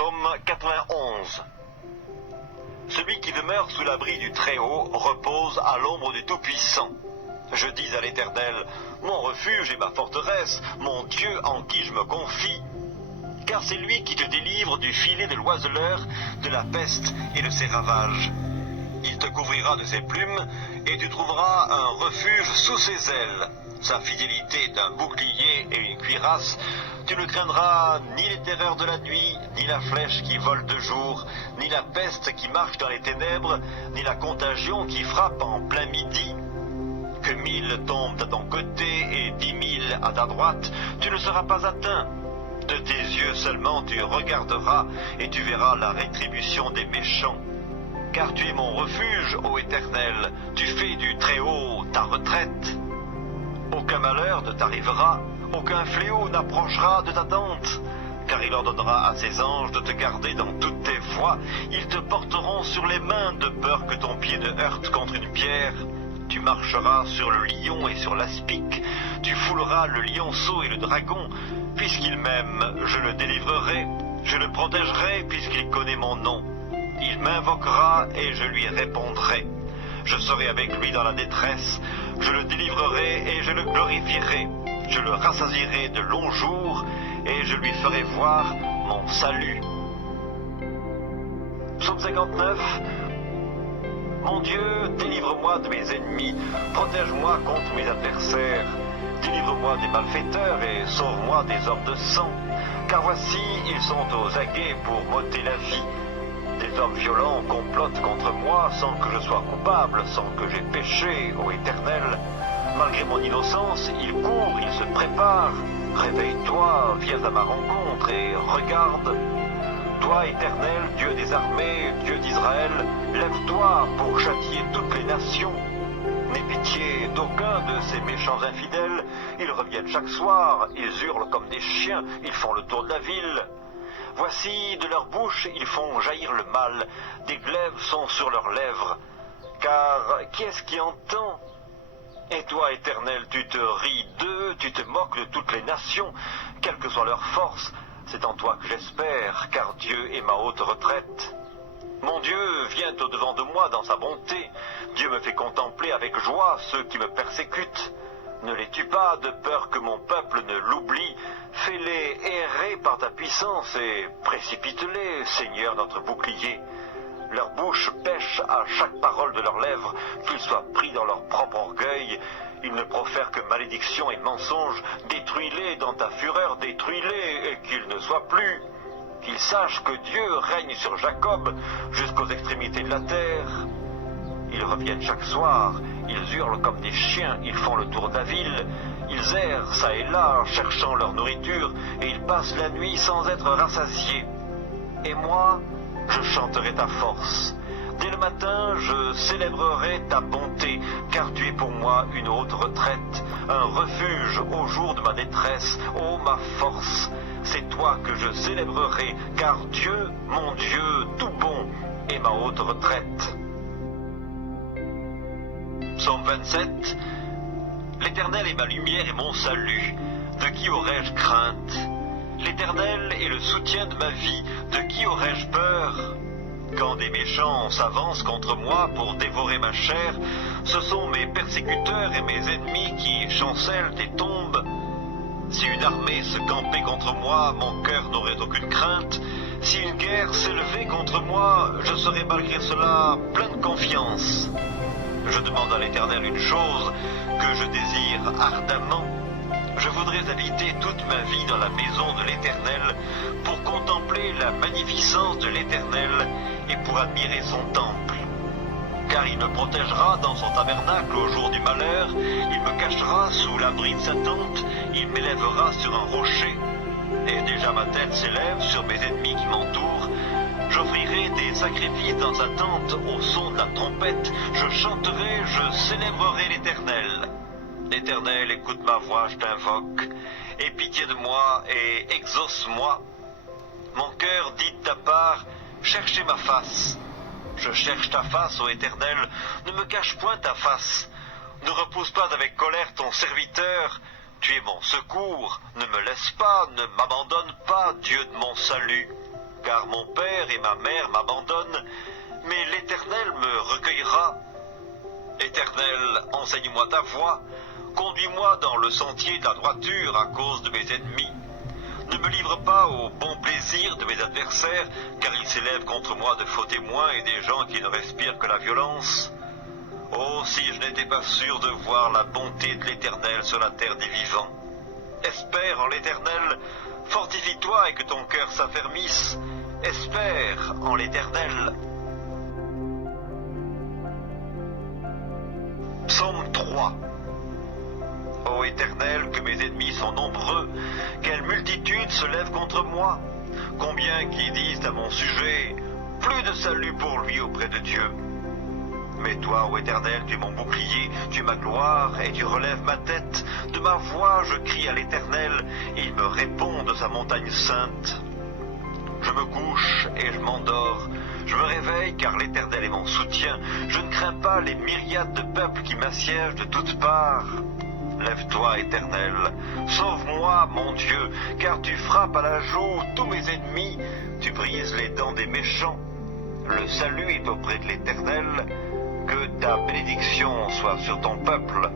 Psaume 91. Celui qui demeure sous l'abri du Très-Haut repose à l'ombre du Tout-Puissant. Je dis à l'Éternel, mon refuge et ma forteresse, mon Dieu en qui je me confie. Car c'est lui qui te délivre du filet de l'oiseleur, de la peste et de ses ravages. Il te couvrira de ses plumes, et tu trouveras un refuge sous ses ailes. Sa fidélité d'un bouclier et une cuirasse, tu ne craindras ni les terreurs de la nuit, ni la flèche qui vole de jour, ni la peste qui marche dans les ténèbres, ni la contagion qui frappe en plein midi. Que 1000 tombent à ton côté et 10 000 à ta droite, tu ne seras pas atteint. De tes yeux seulement tu regarderas et tu verras la rétribution des méchants. Car tu es mon refuge, ô Éternel, tu fais du Très-Haut ta retraite. Aucun malheur ne t'arrivera, aucun fléau n'approchera de ta tente. Car il ordonnera à ses anges de te garder dans toutes tes voies. Ils te porteront sur les mains de peur que ton pied ne heurte contre une pierre. Tu marcheras sur le lion et sur l'aspic. Tu fouleras le lionceau et le dragon. Puisqu'il m'aime, je le délivrerai. Je le protégerai puisqu'il connaît mon nom. Il m'invoquera et je lui répondrai. Je serai avec lui dans la détresse. Je le délivrerai et je le glorifierai. Je le rassasierai de longs jours et je lui ferai voir mon salut. Psaume 59. Mon Dieu, délivre-moi de mes ennemis, protège-moi contre mes adversaires, délivre-moi des malfaiteurs et sauve-moi des hommes de sang, car voici, ils sont aux aguets pour m'ôter la vie. Des hommes violents complotent contre moi sans que je sois coupable, sans que j'aie péché, ô Éternel. Malgré mon innocence, ils courent, ils se préparent. Réveille-toi, viens à ma rencontre et regarde. Toi, Éternel, Dieu des armées, Dieu d'Israël, lève-toi pour châtier toutes les nations. N'aie pitié d'aucun de ces méchants infidèles. Ils reviennent chaque soir, ils hurlent comme des chiens, ils font le tour de la ville. Voici, de leur bouche, ils font jaillir le mal, des glaives sont sur leurs lèvres. Car qui est-ce qui entend? Et toi, Éternel, tu te ris d'eux, tu te moques de toutes les nations, quelle que soit leur force. C'est en toi que j'espère, car Dieu est ma haute retraite. Mon Dieu vient au-devant de moi dans sa bonté. Dieu me fait contempler avec joie ceux qui me persécutent. Ne les tue pas de peur que mon peuple ne l'oublie. Fais-les errer par ta puissance et précipite-les, Seigneur notre bouclier. Leur bouche pêche à chaque parole de leurs lèvres, qu'ils soient pris dans leur propre orgueil. Ils ne profèrent que malédiction et mensonge. Détruis-les dans ta fureur, détruis-les et qu'ils ne soient plus. Qu'ils sachent que Dieu règne sur Jacob jusqu'aux extrémités de la terre. Ils reviennent chaque soir, ils hurlent comme des chiens, ils font le tour de la ville. Ils errent çà et là, cherchant leur nourriture, et ils passent la nuit sans être rassasiés. Et moi, je chanterai ta force. Dès le matin, je célébrerai ta bonté, car tu es pour moi une haute retraite, un refuge au jour de ma détresse, ô ma force. C'est toi que je célébrerai, car Dieu, mon Dieu, tout bon, est ma haute retraite. Psaume 27. L'Éternel est ma lumière et mon salut. De qui aurais-je crainte? L'Éternel est le soutien de ma vie. De qui aurais-je peur? Quand des méchants s'avancent contre moi pour dévorer ma chair, ce sont mes persécuteurs et mes ennemis qui chancellent et tombent. Si une armée se campait contre moi, mon cœur n'aurait aucune crainte. Si une guerre s'élevait contre moi, je serais malgré cela plein de confiance. Je demande à l'Éternel une chose que je désire ardemment. Je voudrais habiter toute ma vie dans la maison de l'Éternel pour contempler la magnificence de l'Éternel et pour admirer son temple. Car il me protégera dans son tabernacle au jour du malheur, il me cachera sous l'abri de sa tente, il m'élèvera sur un rocher. Et déjà ma tête s'élève sur mes ennemis qui m'entourent. J'offrirai des sacrifices dans sa tente au son de la trompette. Je chanterai, je célébrerai l'Éternel. L'Éternel, écoute ma voix, je t'invoque. Aie pitié de moi et exauce-moi. Mon cœur dit de ta part, cherchez ma face. Je cherche ta face, ô Éternel, ne me cache point ta face. Ne repousse pas avec colère ton serviteur. Tu es mon secours, ne me laisse pas, ne m'abandonne pas, Dieu de mon salut. car mon père et ma mère m'abandonnent, mais l'Éternel me recueillera. Éternel, enseigne-moi ta voie, conduis-moi dans le sentier de la droiture à cause de mes ennemis. Ne me livre pas au bon plaisir de mes adversaires, car ils s'élèvent contre moi de faux témoins et des gens qui ne respirent que la violence. Oh, si je n'étais pas sûr de voir la bonté de l'Éternel sur la terre des vivants. Espère en l'Éternel, fortifie-toi et que ton cœur s'affermisse. Espère en l'Éternel. Psaume 3. Ô Éternel, que mes ennemis sont nombreux, quelle multitude se lève contre moi. Combien qui disent à mon sujet, plus de salut pour lui auprès de Dieu. Mais toi, ô Éternel, tu es mon bouclier, tu es ma gloire, et tu relèves ma tête. De ma voix, je crie à l'Éternel, et il me répond de sa montagne sainte. Je me couche et je m'endors. Je me réveille car l'Éternel est mon soutien. Je ne crains pas les myriades de peuples qui m'assiègent de toutes parts. Lève-toi, Éternel, sauve-moi, mon Dieu, car tu frappes à la joue tous mes ennemis, tu brises les dents des méchants. Le salut est auprès de l'Éternel, que ta bénédiction soit sur ton peuple.